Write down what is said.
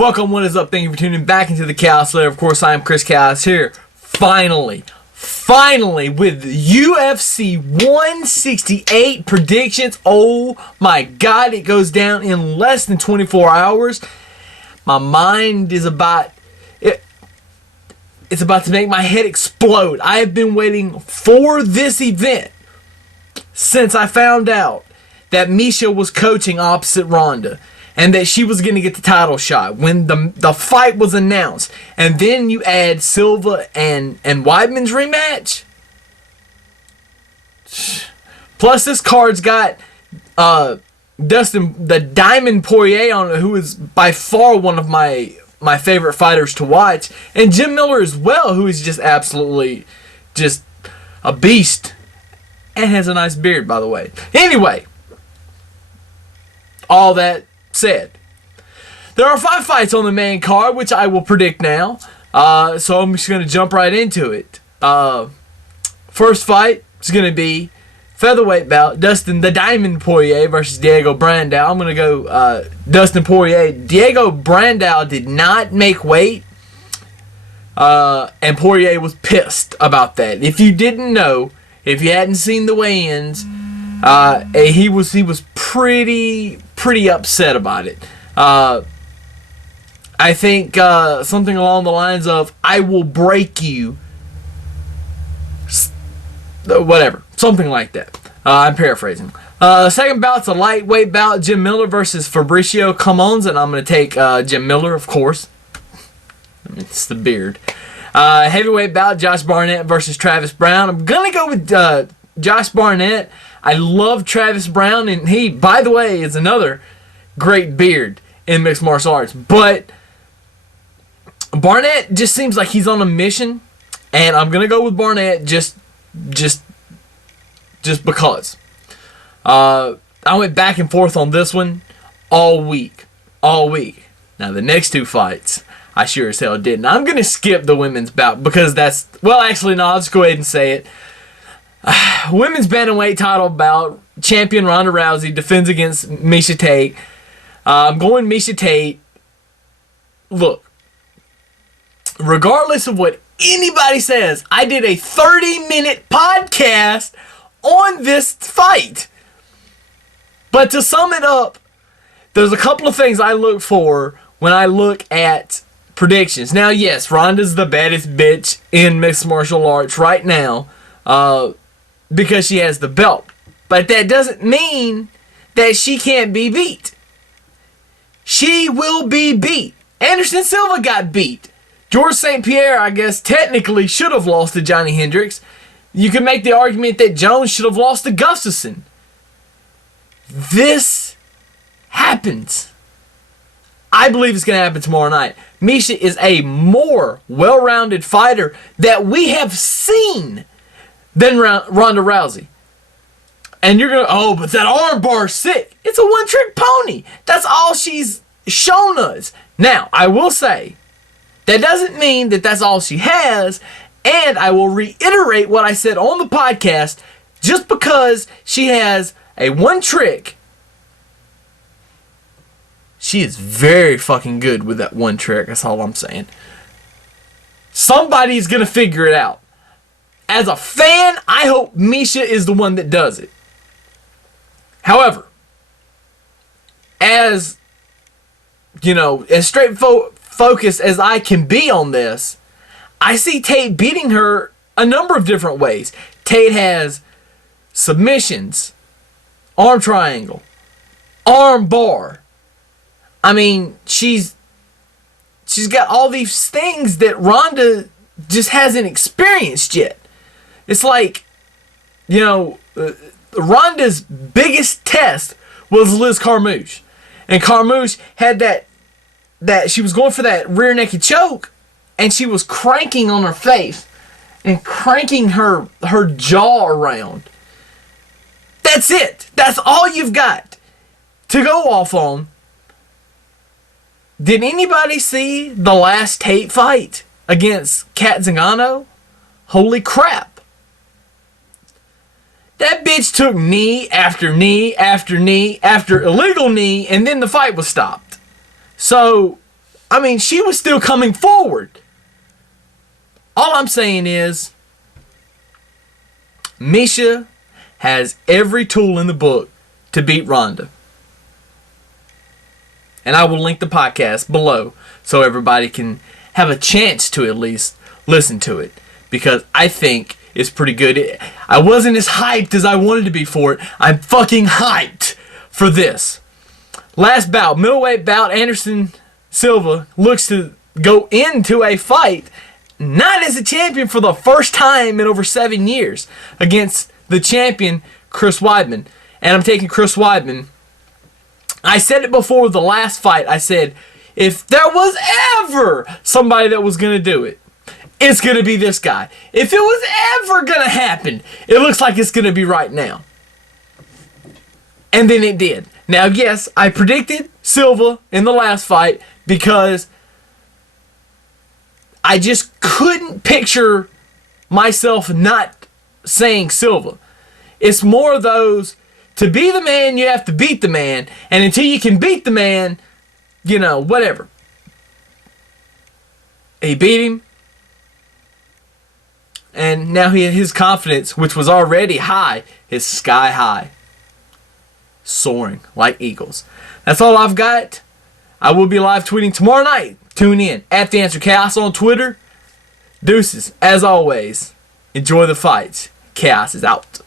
Welcome, what is up? Thank you for tuning back into the Chaos Lair. Of course, I am Chris Chaos here. Finally, with UFC 168 predictions. Oh my God, it goes down in less than 24 hours. My mind is it's about to make my head explode. I have been waiting for this event since I found out that Miesha was coaching opposite Ronda and that she was going to get the title shot when the fight was announced. And then you add Silva and Weidman's rematch. Plus this card's got Dustin the Diamond Poirier on it, who is by far one of my favorite fighters to watch, and Jim Miller as well, who is just absolutely just a beast and has a nice beard, by the way. Anyway, all that said, there are 5 fights on the main card, which I will predict now. So I'm just going to jump right into it. First fight is going to be featherweight bout, Dustin the Diamond Poirier versus Diego Brandao. I'm going to go Dustin Poirier. Diego Brandao did not make weight, and Poirier was pissed about that. If you didn't know, if you hadn't seen the weigh-ins, he was pretty upset about it. I think something along the lines of, I will break you, whatever, something like that. I'm paraphrasing. Second bout's a lightweight bout, Jim Miller versus Fabricio Commons, and I'm going to take Jim Miller, of course. It's the beard. Heavyweight bout, Josh Barnett versus Travis Brown. I'm going to go with Josh Barnett. I love Travis Brown, and he, by the way, is another great beard in mixed martial arts. But Barnett just seems like he's on a mission, and I'm going to go with Barnett just because. I went back and forth on this one all week. Now, the next 2 fights, I sure as hell didn't. I'm going to skip the women's bout because that's, well, actually, no, I'll just go ahead and say it. Women's Bantamweight title bout, champion Ronda Rousey defends against Miesha Tate. I'm going Miesha Tate. Look, regardless of what anybody says, I did a 30-minute podcast on this fight. But to sum it up, there's a couple of things I look for when I look at predictions. Now, yes, Ronda's the baddest bitch in mixed martial arts right now, because she has the belt. But that doesn't mean that she can't be beat. She will be beat. Anderson Silva got beat. George St. Pierre, I guess, technically should have lost to Johnny Hendricks. You can make the argument that Jones should have lost to Gustafsson. This happens. I believe it's going to happen tomorrow night. Miesha is a more well-rounded fighter that we have seen than Ronda Rousey. And you're going to, oh, but that arm bar's sick. It's a one-trick pony. That's all she's shown us. Now, I will say, that doesn't mean that that's all she has, and I will reiterate what I said on the podcast. Just because she has a one trick, she is very fucking good with that one trick. That's all I'm saying. Somebody's going to figure it out. As a fan, I hope Miesha is the one that does it. However, as you know, as straight focused as I can be on this, I see Tate beating her a number of different ways. Tate has submissions, arm triangle, arm bar. I mean, she's got all these things that Ronda just hasn't experienced yet. It's like, you know, Ronda's biggest test was Liz Carmouche. And Carmouche had that she was going for that rear naked choke, and she was cranking on her face and cranking her jaw around. That's it. That's all you've got to go off on. Did anybody see the last Tate fight against Kat Zingano? Holy crap. That bitch took knee after knee after knee after illegal knee, and then the fight was stopped. So, I mean, she was still coming forward. All I'm saying is, Miesha has every tool in the book to beat Ronda. And I will link the podcast below so everybody can have a chance to at least listen to it, because I think it's pretty good. I wasn't as hyped as I wanted to be for it. I'm fucking hyped for this. Last bout, middleweight bout, Anderson Silva looks to go into a fight not as a champion for the first time in over 7 years against the champion, Chris Weidman. And I'm taking Chris Weidman. I said it before the last fight. I said, if there was ever somebody that was going to do it, it's going to be this guy. If it was ever going to happen, it looks like it's going to be right now. And then it did. Now, yes, I predicted Silva in the last fight because I just couldn't picture myself not saying Silva. It's more of those, to be the man, you have to beat the man. And until you can beat the man, you know, whatever. He beat him. And now his confidence, which was already high, is sky high. Soaring like eagles. That's all I've got. I will be live tweeting tomorrow night. Tune in at The Answer Chaos on Twitter. Deuces, as always. Enjoy the fights. Chaos is out.